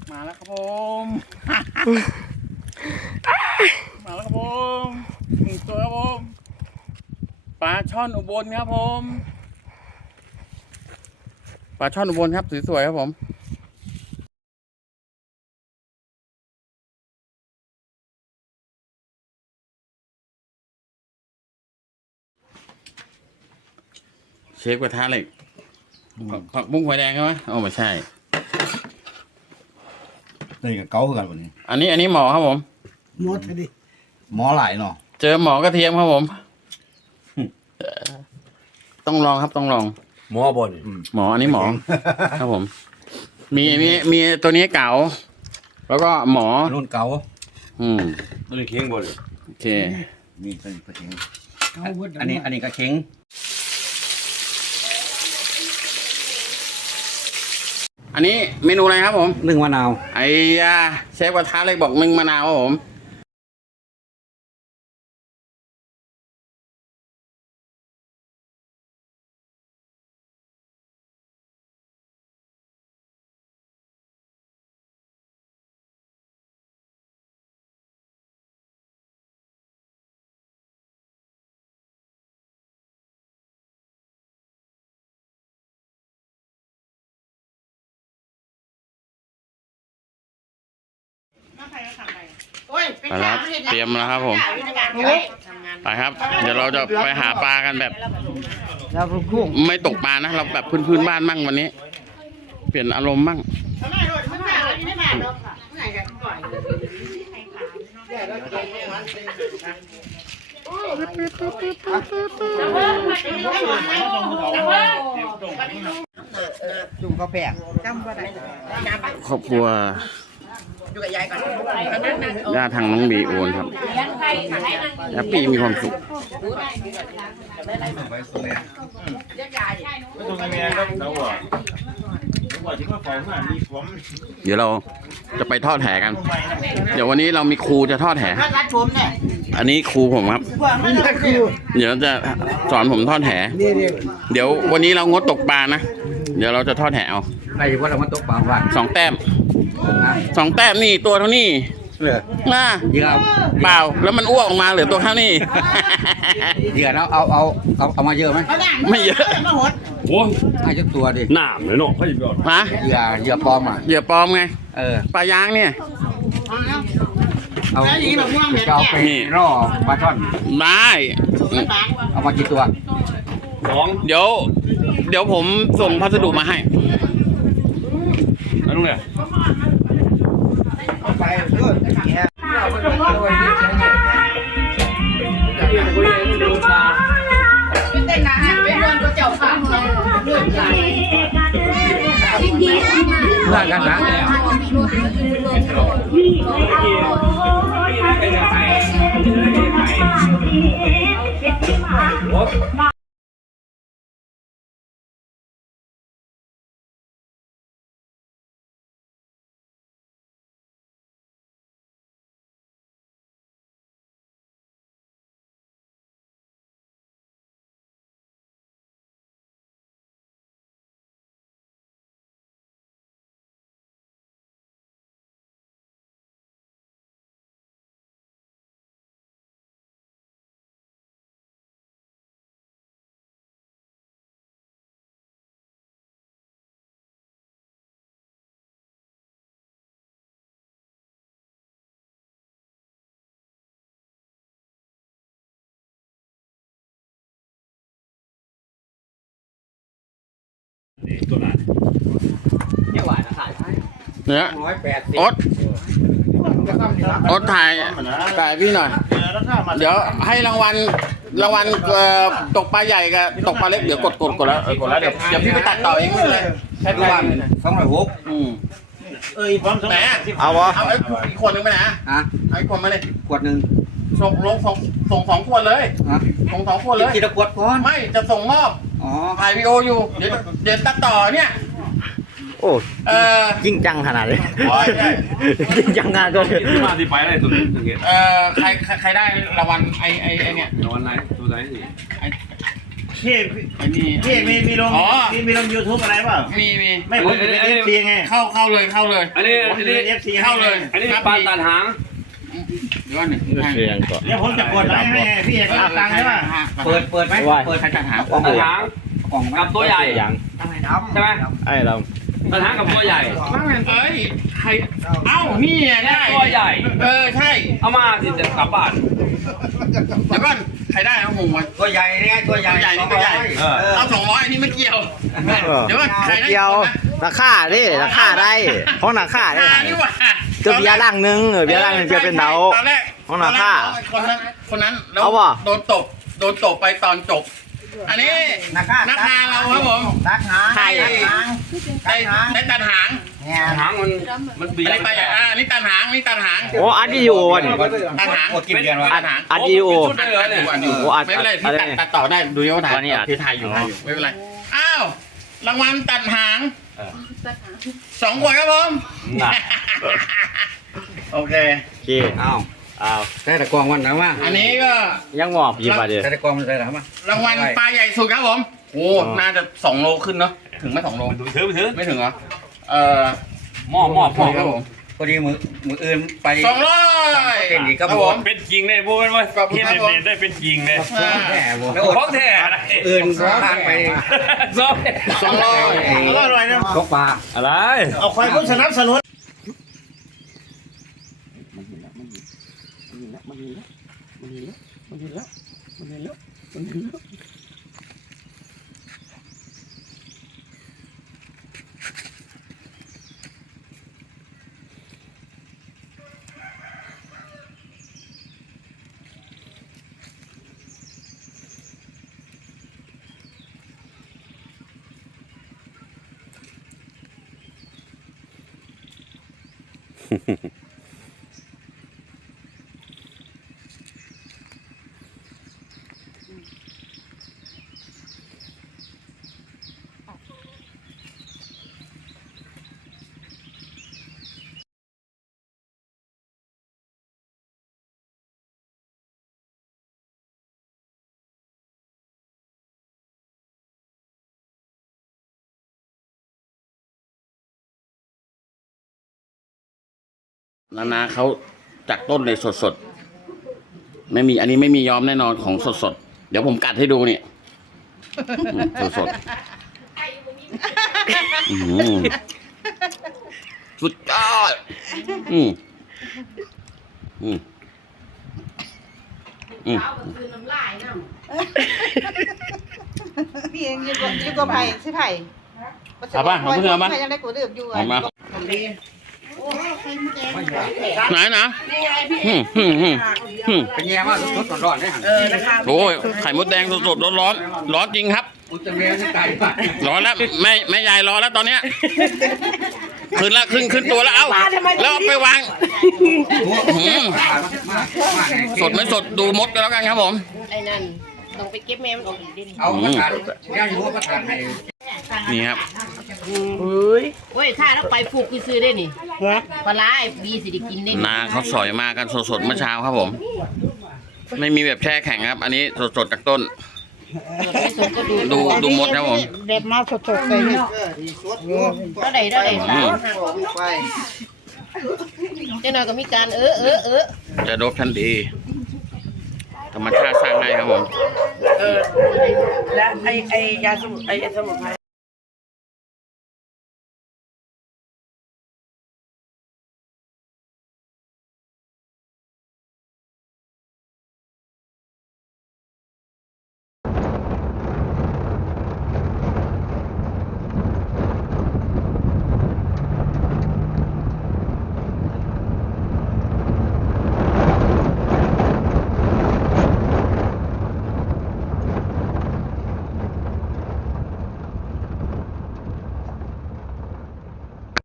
มาแล้วครับผมมาแล้วครับผมหนึ่งตัวครับผมปลาช่อนอุบลครับผมปลาช่อนอุบลครับสวยๆครับผมเชฟกระทะเหล็กผักบุ้งไฟแดงใช่ไหมโอ้ไม่ใช่นี่กับเก้าคือกันวันนี้อันนี้หมอครับผมหมดดิหมอหลายเนาะเจอหมอกระเทียมครับผมต้องลองครับต้องลองหมอบนหมออันนี้หมอ ครับผม มีตัวนี้เก๋าแล้วก็หมอรุ่นเก้าตัวนี้เคียงบนโอเคนี่เป็นกระเทียมเอาหมดอันนี้กระเค็งอันนี้เมนูอะไรครับผมนึ่งมะนาวไอ้ยาเชฟกระทะเหล็กบอกนึ่งมะนาวครับผมไปแล้วเตรียมแล้วครับผมไปครับ เดี๋ยวเราจะไปหาปลากันแบบเราเป็นกุ้งไม่ตกปลานะเราแบบพื้นบ้านมั่งวันนี้ เปลี่ยนอารมณ์มั่งจุ่มข้าวแป้งจำว่าได้ครอบครัวญาติทางน้องบีโอนครับแฮปปี้มีความสุขเดี๋ยวเราจะไปทอดแหกัน เดี๋ยววันนี้เรามีครูจะทอดแหอันนี้ครูผมครับ เดี๋ยวจะสอนผมทอดแห เดี๋ยววันนี้เรางดตกปลานะ เดี๋ยวเราจะทอดแหเอาไอ้พวกเรามาตกปลาวัน 2 แต้ม 2 แต้มนี่ตัวเท่านี้เหลือน่าเหยื่อเปล่าแล้วมันอ้วกออกมาเหลือตัวเท่านี้เหยื่อแล้วเอามาเยอะไหมไม่เยอะโอ้ยให้จักตัวดิหนามเลยเนาะเขาจะบอกฮะเหยื่อปลอมอ่ะเหยื่อปลอมไง ปลายางเนี่ยเอาจะเอาไปร่อปลาช่อนได้เอามากี่ตัว 2 เดี๋ยวผมส่งพัสดุมาให้อันนู้นเลยไปเพื่อนได้กันนะเนี่ย 180 อดถ่ายพี่หน่อย เดี๋ยวให้รางวัลตกปลาใหญ่กับตกปลาเล็กเดี๋ยวกดแล้วกดแล้วเดี๋ยวพี่ไปตัดต่อเองไม่เป็นไรแค่วัน 206 ไหนเอาวะเอาอีกคนนึงไปไหนฮะเอาอีกคนมาเลยขวดหนึ่งส่ง2 ขวดเลยฮะส่ง2 ขวดเลยกินละขวดก่อนไม่จะส่งมอบอ๋อถ่ายวีดีโออยู่เดี๋ยวตัดต่อเนี่ยโอ้จริงจังขนาดนี้โอ้ยใช่จริงจังงานก็เลยที่มาที่ไปอะไรตัวนี้ตัวเงี้ยใครได้รางวัลไอเนี่ยตัวไหนตัวไหนนี่ไอ้พี่ไอ้นี่พี่มีลงอ๋อมีลง YouTube อะไรเปล่ามีไม่ผมเป็น FC ไงเข้าเลยอันนี้ผมเป็น FC เข้าเลยอันนี้ปลาตัดหางเดี๋ยวก่อนหนึ่งเสียงก่อนเดี๋ยวผมจะกดไลค์ให้พี่เอกเอาตังค์ใช่ป่ะเปิดไหมเปิดใครตัดหางตัดหางกล่องกับตัวใหญ่ยังใช่ไหมไอ้เราตัดหางกับตัวใหญ่เอ้ยใครเอ้านี่ไงได้ตัวใหญ่ใช่เอามาสิจะกลับบ้านเดี๋ยวก่อนใครได้เอาหมูมาตัวใหญ่นี่ไงตัวใหญ่ตัวใหญ่เออเอา200อันนี้ไม่เกี่ยว เดี๋ยวก่อนใครได้เกี่ยวราคาดิราคาได้ห้องราคาได้นี่หว่าเจะเบียร์ล่างนึงเบียร์ล่างนึงจะเป็นเดาตอนแรกห้องนาค่าคนนั้นแล้วเอาว่ะโดนตบไปตอนจบ อันนี้นาคาราคาเราครับผมตักหางไข่ตักหางได้ตัดหางเนี่ยตัดหางมันเบียอันดนี้ไปนี่ตัดหางนี่ตัดหางโอ้อัดวิดีโอวะนี่ตัดหางกดกินเดือนวะตัดหางอัดวิดีโอชุดเลยเหรอเนี่ยอัดอยู่โอ้อัดไม่เป็นไรอัที่ดได้ตัดต่อได้ดูที่เขาถ่ายตอนนี้อัดที่ถ่ายอยู่ไม่เป็นไรอ้าวรางวัลตัดหาง2 ขวดครับผมน่ะโอเคโอเคอ้าวอ้าวใส่ตะกองวันนะว่าอันนี้ก็ยังงอบหยิบมาเดี๋ยวใส่ตะกองมันใส่หรือมารางวัลปลาใหญ่สุดครับผมโอ้น่าจะ2 โลขึ้นเนาะถึงไหม2 โลดูถือไปถือไม่ถึงเหรอหม้อครับผมพอดีมืออื่นไป 200 เป็นอีกครับผมเป็นจริงเลยพวกมันว่าเทียบเนี่ยได้เป็นจริงเลยแหมแล้วของแท้อะไรอื่นทางไปซอฟ 200 อร่อยนะตกปลาอะไรเอาควายผู้สนับสนุนนาเขาจากต้นเลยสดๆไม่มีอันนี้ไม่มีย้อมแน่นอนของสดๆเดี๋ยวผมกัดให้ดูเนี่ยสดๆสุดยอดพี่เองอยู่กับไผ่สิไผ่เอาป่ะเอาเพื่อนเอาป่ะใครยังได้กูดื่มอยู่เอามา ไหนนะเป็นแย่มากสดร้อนๆได้หันโอ้ยไข่มดแดงสดๆร้อนๆร้อนจริงครับอุตเมียไก่ปะร้อนแล้วแม่ยายรอแล้วตอนเนี้ยขึ้นละขึ้นตัวแล้วเอาแล้วเอาไปวางสดไม่สดดูมดกันแล้วกันครับผมไอ้นั่นต้องไปเก็บแม่มันออกอีกดิเอาประกาศย่างรู้ประกาศให้นี่ครับโอ้ยถ้าเราไปฟูกคือซื้อได้นี่ปลาร้าไอ้บีสิได้กินได้นี่นาเขาสอยมากันสดๆเมื่อเช้าครับผม ไม่มีแบบแช่แข็งครับ อันนี้สดๆจากต้นไม่สมก็ดูมดครับผมเด็ดมาสดๆเลยนี่เท่าใดเท่าใดสาวไปเจ้าหน่อยก็มีการจะดบทันทีธรรมชาติสร้างให้ครับผมและไอ้ยาสมุนไพร